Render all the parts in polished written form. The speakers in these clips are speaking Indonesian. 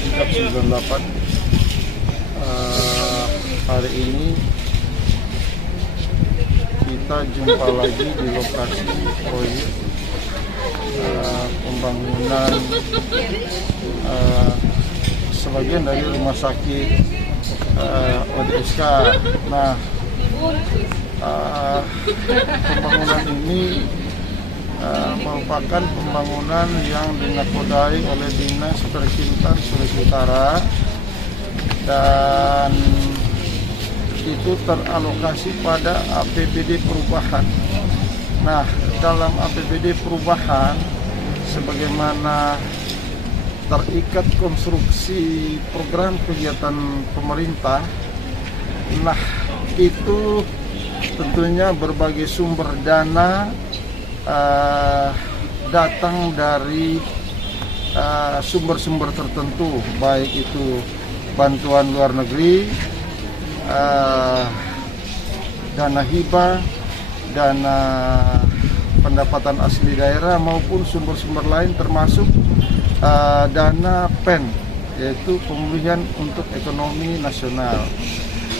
tingkat 98. Hari ini kita jumpa lagi di lokasi proyek pembangunan sebagian dari rumah sakit ODSK. Nah, pembangunan ini merupakan pembangunan yang dinakodai oleh Dinas Perkintan Sulawesi Utara dan itu teralokasi pada APBD perubahan. Nah, dalam APBD perubahan sebagaimana terikat konstruksi program kegiatan pemerintah, nah itu tentunya berbagai sumber dana datang dari sumber-sumber tertentu, baik itu bantuan luar negeri, dana hibah, dana pendapatan asli daerah maupun sumber-sumber lain termasuk dana PEN, yaitu pemulihan untuk ekonomi nasional.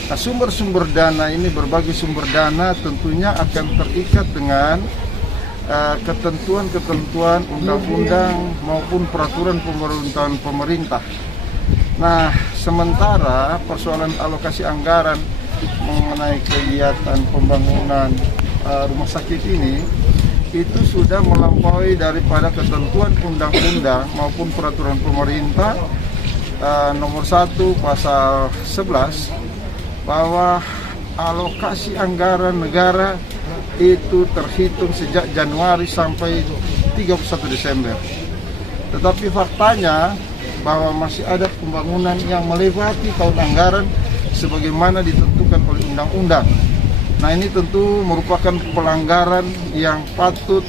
Nah, sumber-sumber dana ini, berbagai sumber dana tentunya akan terikat dengan ketentuan-ketentuan undang-undang maupun peraturan pemerintahan pemerintah. Nah, sementara persoalan alokasi anggaran mengenai kegiatan pembangunan rumah sakit ini itu sudah melampaui daripada ketentuan undang-undang maupun peraturan pemerintah nomor 1 pasal 11 bahwa alokasi anggaran negara itu terhitung sejak Januari sampai 31 Desember. Tetapi faktanya bahwa masih ada pembangunan yang melewati tahun anggaran sebagaimana ditentukan oleh undang-undang. Nah, ini tentu merupakan pelanggaran yang patut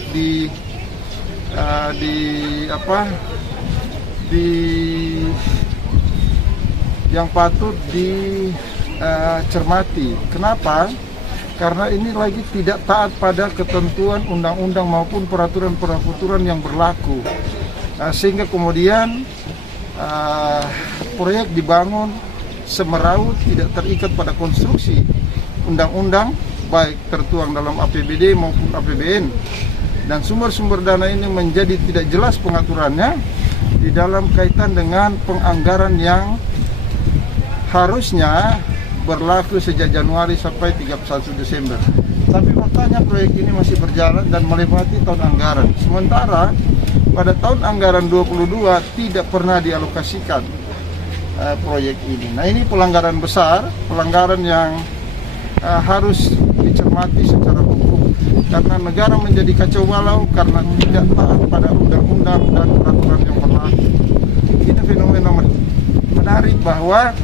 dicermati. Kenapa? Karena ini lagi tidak taat pada ketentuan undang-undang maupun peraturan-peraturan yang berlaku. Sehingga kemudian proyek dibangun semeraut, tidak terikat pada konstruksi undang-undang, baik tertuang dalam APBD maupun APBN. Dan sumber-sumber dana ini menjadi tidak jelas pengaturannya di dalam kaitan dengan penganggaran yang harusnya berlaku sejak Januari sampai 31 Desember. Tapi faktanya proyek ini masih berjalan dan melewati tahun anggaran. Sementara pada tahun anggaran 22 tidak pernah dialokasikan proyek ini. Nah, ini pelanggaran besar, pelanggaran yang harus dicermati secara hukum. Karena negara menjadi kacau balau karena tidak taat pada undang-undang dan peraturan yang berlaku. Ini fenomena menarik bahwa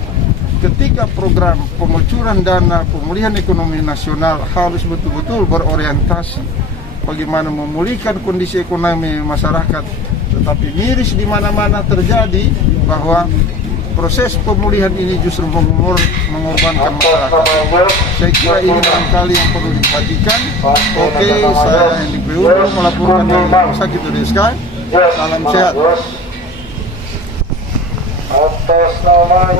ketika program pengucuran dana pemulihan ekonomi nasional harus betul-betul berorientasi bagaimana memulihkan kondisi ekonomi masyarakat, tetapi miris di mana-mana terjadi bahwa proses pemulihan ini justru mengorbankan masyarakat. Saya kira ini barangkali yang perlu diperhatikan. Oke, saya Hendy Priudo melaporkan dari Rumah Sakit ODSK. Salam sehat. Atas nama